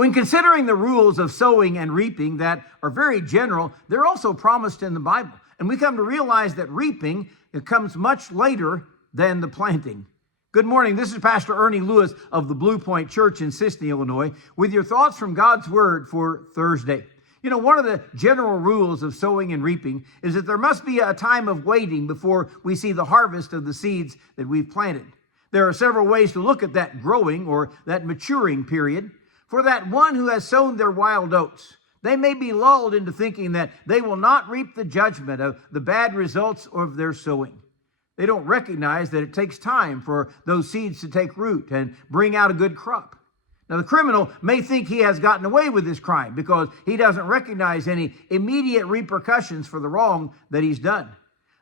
When considering the rules of sowing and reaping that are very general, they're also promised in the Bible. And we come to realize that reaping, it comes much later than the planting. Good morning. This is Pastor Ernie Lewis of the Blue Point Church in Sisney, Illinois, with your thoughts from God's Word for Thursday. You know, one of the general rules of sowing and reaping is that there must be a time of waiting before we see the harvest of the seeds that we've planted. There are several ways to look at that growing or that maturing period. For that one who has sown their wild oats, they may be lulled into thinking that they will not reap the judgment of the bad results of their sowing. They don't recognize that it takes time for those seeds to take root and bring out a good crop. Now, the criminal may think he has gotten away with his crime because he doesn't recognize any immediate repercussions for the wrong that he's done.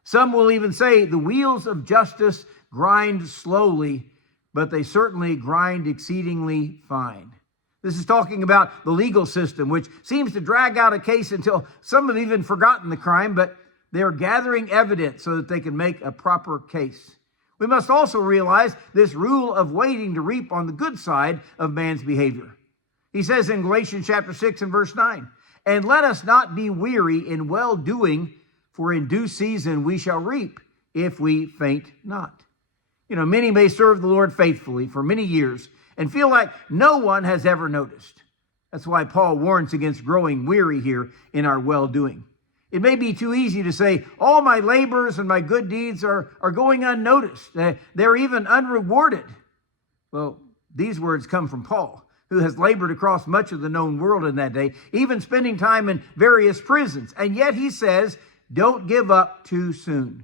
Some will even say the wheels of justice grind slowly, but they certainly grind exceedingly fine. This is talking about the legal system, which seems to drag out a case until some have even forgotten the crime, but they're gathering evidence so that they can make a proper case. We must also realize this rule of waiting to reap on the good side of man's behavior. He says in Galatians chapter 6 and verse 9, "And let us not be weary in well-doing, for in due season we shall reap, if we faint not." You know, many may serve the Lord faithfully for many years and feel like no one has ever noticed. That's why Paul warns against growing weary here in our well-doing. It may be too easy to say, all my labors and my good deeds are going unnoticed. They're even unrewarded. Well, these words come from Paul, who has labored across much of the known world in that day, even spending time in various prisons. And yet he says, don't give up too soon.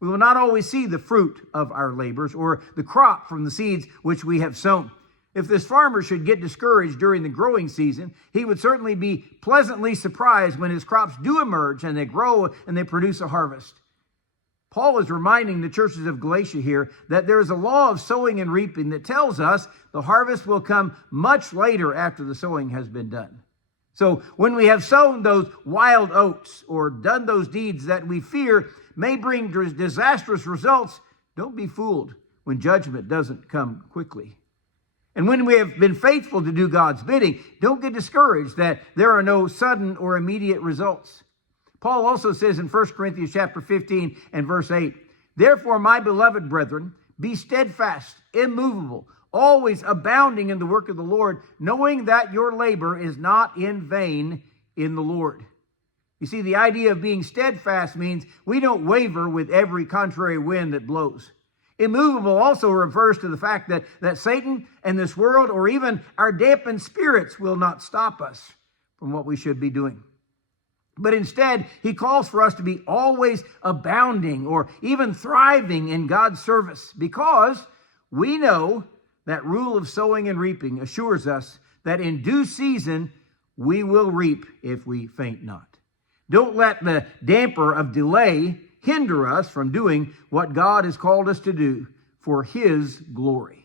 We will not always see the fruit of our labors or the crop from the seeds which we have sown. If this farmer should get discouraged during the growing season, he would certainly be pleasantly surprised when his crops do emerge and they grow and they produce a harvest. Paul is reminding the churches of Galatia here that there is a law of sowing and reaping that tells us the harvest will come much later after the sowing has been done. So when we have sown those wild oats or done those deeds that we fear may bring disastrous results, don't be fooled when judgment doesn't come quickly. And when we have been faithful to do God's bidding, don't get discouraged that there are no sudden or immediate results. Paul also says in 1 Corinthians chapter 15 and verse 8, "Therefore, my beloved brethren, be steadfast, immovable, always abounding in the work of the Lord, knowing that your labor is not in vain in the Lord." You see, the idea of being steadfast means we don't waver with every contrary wind that blows. Immovable also refers to the fact that Satan and this world, or even our dampened spirits, will not stop us from what we should be doing. But instead, he calls for us to be always abounding or even thriving in God's service, because we know that rule of sowing and reaping assures us that in due season we will reap if we faint not. Don't let the damper of delay hinder us from doing what God has called us to do for His glory.